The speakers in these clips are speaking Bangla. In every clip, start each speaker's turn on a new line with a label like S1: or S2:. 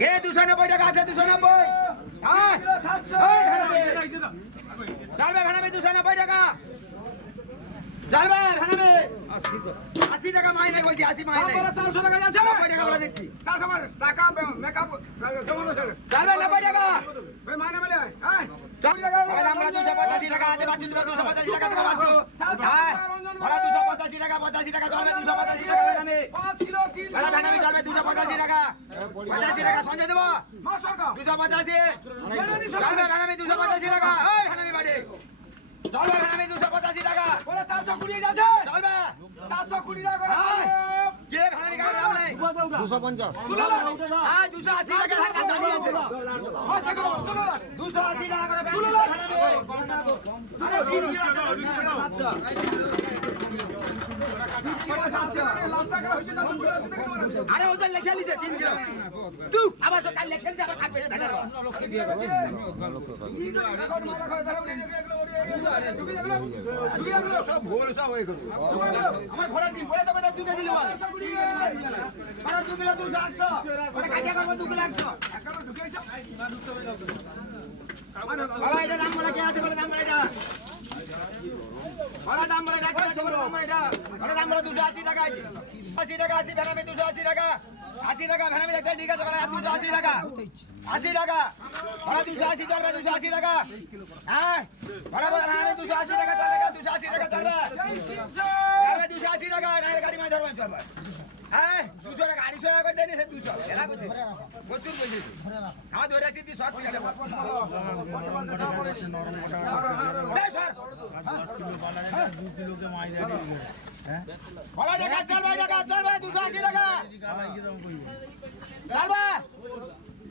S1: কে দুশো নব্বই টাকা আছে? দুশো নব্বই? চলবে ভানাবে দুশো নব্বই টাকা। চলবে ভানাবে আশি টাকা মাইনে বলছি আশি মাইনে।
S2: চারশো টাকা যাচ্ছে
S1: নব্বই টাকা বলে দিচ্ছি।
S2: চারশো টাকা মেকআপ
S1: চলবে নব্বই টাকা।
S2: মাইনে মেলে
S1: চল। বলে আমরা দুশো পঁচাশি টাকা আছে বাচ্চু দুশো পঁচাশি টাকা দেবো বাচ্চু। হ্যাঁ দুশো পঁচাশি টাকা পঁচাশি টাকা চলবে দুশো পঁচাশি টাকা ভানাবে ভানাবে চলবে দুশো পঁচাশি টাকা। পঁচাশি টাকা সঞ্জয় দেবো দুশো পঁচাশি ভানাবে দুশো পঁচাশি টাকা। ওই ভানাবে বাড়ি চলবে ভানাবে দুশো পঁচাশি টাকা
S2: চারশো কুড়ি যাচ্ছে
S1: চলবে
S2: চারশো কুড়ি টাকা
S1: হ্যাঁ। কে ভানাবে কারণ দাম নেই
S3: দুশো পঞ্চাশ
S1: হ্যাঁ দুশো আশি টাকা দুশো আশি টাকা করে আরে।
S2: লাখ
S1: ওদের লেখে লিছে তিন কিলো। তু আবার সকাল লেখে লিছে আবার কাটবে ভেতর সব ভুল সব হয়ে গেল আমার ঘোড়ার ডিম, বলে তো কোথাও দুকে দিল দু কিলো দুশো একশো দু কিলো একশো বাবা এটা দাম বলে কে আছে বলে দাম বলে এটা বলে দাম বলে এটা আছে বলে দাম এটা বলে দাম বলে দুশো আশি টাকা আছে আশি টাকা আশি ভেনামি দুশো আশি টাকা আশি টাকা ভেনামি দেখতে ঠিক আছে দুশো আশি টাকা আশি টাকা বলে দুশো আশি চলবে দুশো আশি টাকা হ্যাঁ বলে বলে ভেনামি দুশো টাকা চলবে দুশো আশি টাকা চলবে চলবে দুশো আশি টাকা গাড়ি মাই ধরবেন চলবে হ্যাঁ দুশো টাকা দেয়নি সে দুশো। এলা করছে প্রচুর বলছি আমার ধরে আছি তুই সর বলা টাকা চলবে দুশো আশি টাকা। দুশো আশি টাকা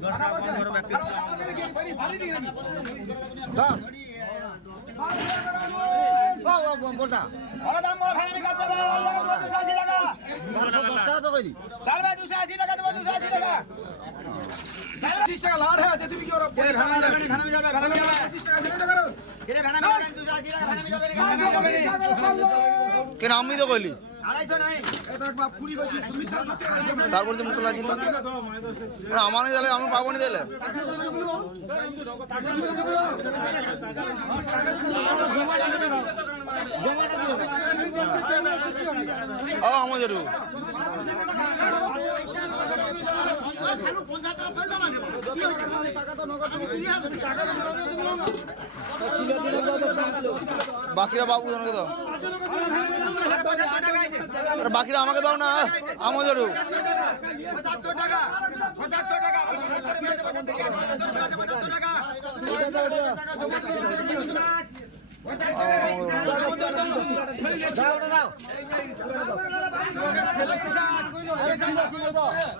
S1: দশ টাকা
S2: লাড হয়ে আছে তুমি কি ওরা তিরিশ টাকা
S1: যাবে ভানামি যাবে
S3: কেন আমি তো কইলি তারপর যে মুখটা লাগিল আমার দিলে আমার পাবো নি দিলে ও আমাদের বাকিরা বাবু জনকে দাও।
S1: পঁচাত্তর টাকা আছে
S3: আরে বাকিরা আমাকে দাও না আমাদেরও
S1: পঁচাত্তর টাকা পঁচাত্তর টাকা পঁচাত্তর মিনিটে পঁচাত্তর টাকা পঁচাত্তর মিনিটে পঁচাত্তর টাকা আটাত্তর টাকা আছে একশো আটাত্তর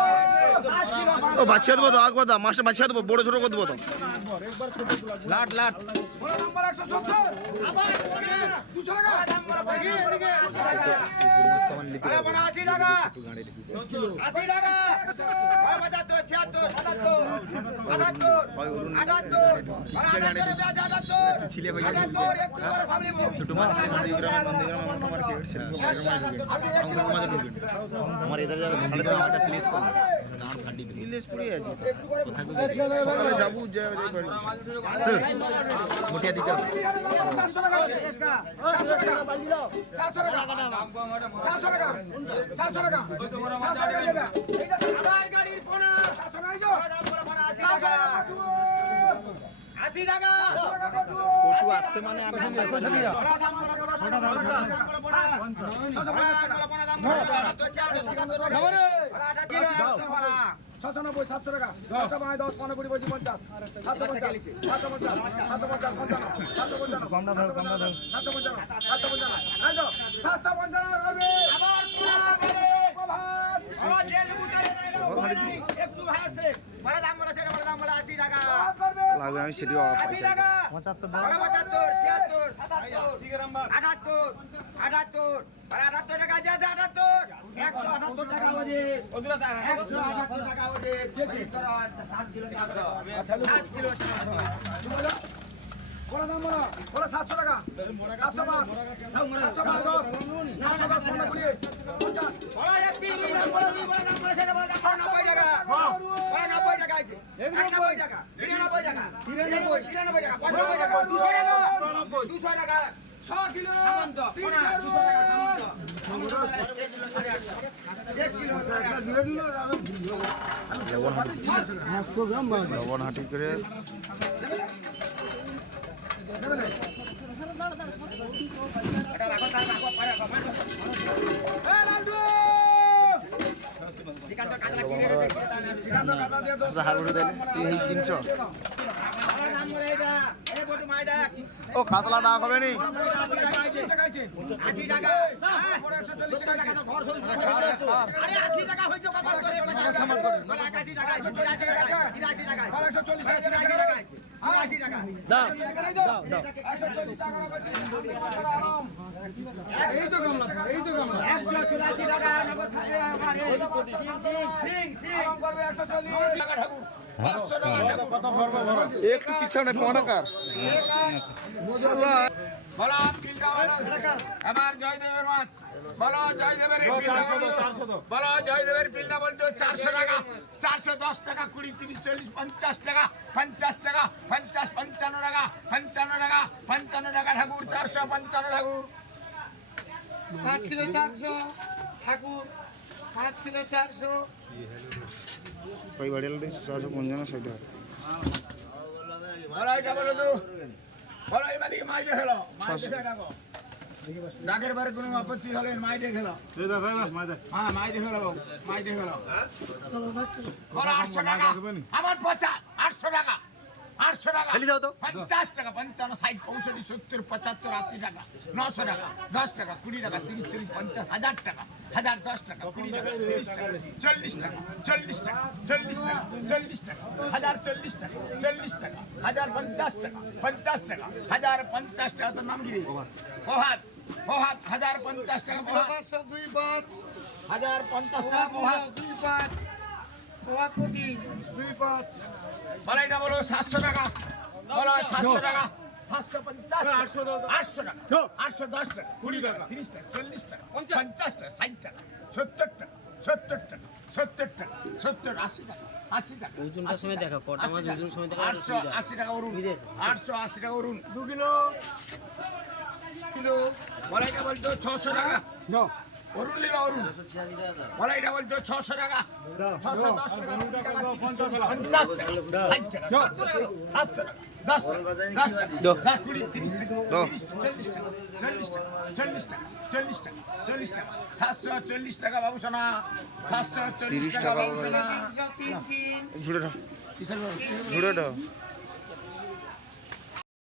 S1: ও
S3: বাচ্চা দেবো তো আকবর দা মাসে বাচ্চা দেবো বড় ছোট করে দেবো তো। লাট লাট। নন্দীগ্রাম নন্দীগ্রাম আমার এদের জায়গা সাড়ে তিনশোটা প্লেস করো আছে সকালে যাব মোটিয়া দিতে হবে।
S1: আশি টাকা
S3: পশু আসছে মানে আমি
S2: ছশো নব্বই সাতশো টাকা। ছশো পাঁচ দশ পনেরো কুড়ি পঁচিশ পঞ্চাশ। সাতশো পঞ্চাশ সাতশো পঞ্চাশ সাতশো পঞ্চাশ পঞ্চান্ন সাতশো পঞ্চান্ন সাতশো পঞ্চান্ন সাতশো পঞ্চান্ন সাতশো পঞ্চান্ন সাতশো পঞ্চান্ন করবে।
S1: একটু ভাসে বড় দাম বলে সেটা বড় দাম বলে আশি টাকা।
S3: লাগবে আমি সেটিও
S1: বড়
S2: দাম বলো বলো। সাতশো টাকা। সাতশো পাঁচ। পাঁচ দশ। পনেরো কুড়ি। পঞ্চাশ।
S1: বলে বলে সেটা বলে। নব্বই টাকা। নব্বই টাকা আছে। একানব্বই টাকা। তিরানব্বই টাকা তিরানব্বই তিরানব্বই টাকা পঁচানব্বই টাকা দুশো টাকা দুশো টাকা
S2: ছ কিলো
S1: সামন্ত
S2: তিন
S1: কোনা
S2: কিলো।
S1: দুশো টাকা সামন্ত এক কিলো সাড়ে আটশো
S3: লবণ হাঁটি লবণ হাঁটি করে তুই এই চিনছ ও কাতলা ডাক হবে নি
S2: টাকা
S1: টাকা টাকা টাকা টাকা টাকা টাকা
S2: টাকা,
S1: টাকা টাকা
S2: টাকা। এই তো গামলা। এই তো গামলা।
S1: একশো চুরাশি টাকা। সিং সিং
S2: করবে একশো চল্লিশ।
S3: একটু পিছনে পনেকার
S2: বলো জয়দেবের মাছ। বলো জয়দেবের বলো জয়দেবের পিলটা বলতো চারশো টাকা। চারশো দশ টাকা কুড়ি তিরিশ চল্লিশ পঞ্চাশ টাকা পঞ্চাশ টাকা পঞ্চাশ পঞ্চান্ন টাকা পঞ্চান্ন টাকা পঞ্চান্ন টাকা ঠাকুর চারশো পঞ্চান্ন ঠাকুর।
S1: পাঁচ কিলো চারশো ঠাকুর পাঁচ কিলো চারশো।
S2: মাই দেখেলো মাই
S3: ছশো।
S2: দেখে রাখো ডাকের বারে কোনো আপত্তি হলে মাই দেখেলো হ্যাঁ মাই বাবু মাই টাকা। আমার পচা আটশো টাকা। আটশো টাকা। পঞ্চাশ টাকা পঞ্চান্ন ষাট পঁয়ষট্টি সত্তর পঁচাত্তর আশি টাকা নশো টাকা দশ টাকা কুড়ি টাকা তিরিশ চল্লিশ পঞ্চাশ হাজার টাকা হাজার দশ টাকা কুড়ি টাকা তিরিশ টাকা চল্লিশ টাকা চল্লিশ টাকা চল্লিশ টাকা চল্লিশ টাকা হাজার চল্লিশ টাকা চল্লিশ টাকা হাজার পঞ্চাশ টাকা পঞ্চাশ টাকা হাজার পঞ্চাশ টাকা তোর নাম কি রে? প্রভাত। প্রভাত হাজার পঞ্চাশ টাকা
S1: দুই পাঁচ।
S2: হাজার পঞ্চাশ টাকা প্রভাত।
S1: দুই পাঁচ। প্রভাতপতি দুই পাঁচ।
S2: বলো বলো সাতশো টাকা। বলো সাতশো টাকা। সাতশো পঞ্চাশ আটশো আটশো টাকা। আটশো দশ টাকা। কুড়ি টাকা। তিরিশ টাকা চল্লিশ টাকা পঞ্চাশ। টাকা ষাট টাকা সত্তর টাকা সত্তর টাকা সত্তর টাকা সত্তর আশি টাকা আশি টাকা
S4: ওজনটার সময় দেখো, কটা মাছ ওজন সময় দেখো,
S2: আটশো আশি টাকা অরুণ।
S4: বিদেশে।
S2: আটশো আশি টাকা অরুণ।
S1: দু কিলো।
S2: কিলো। বলাইটা বলতো ছশো টাকা। অরুণ লিবা অরুণ। বলাইটা বলতো ছশো টাকা। ছশো দশ টাকা। পঞ্চাশ টাকা। সাতশো টাকা। সাতশো টাকা। দশ টাকা। দশ টাকা। কুড়ি তিরিশ টাকা।
S3: দাও।
S2: তিরিশ টাকা চল্লিশ টাকা। চল্লিশ টাকা চল্লিশ টাকা চল্লিশ টাকা চল্লিশ টাকা। সাতশো চল্লিশ টাকা বাবু সোনা। সাতশো চল্লিশ টাকা
S3: টাকা
S2: বাবু সোনা।
S1: তিন তিন।
S3: ঝুড়ে? ঝুড়ে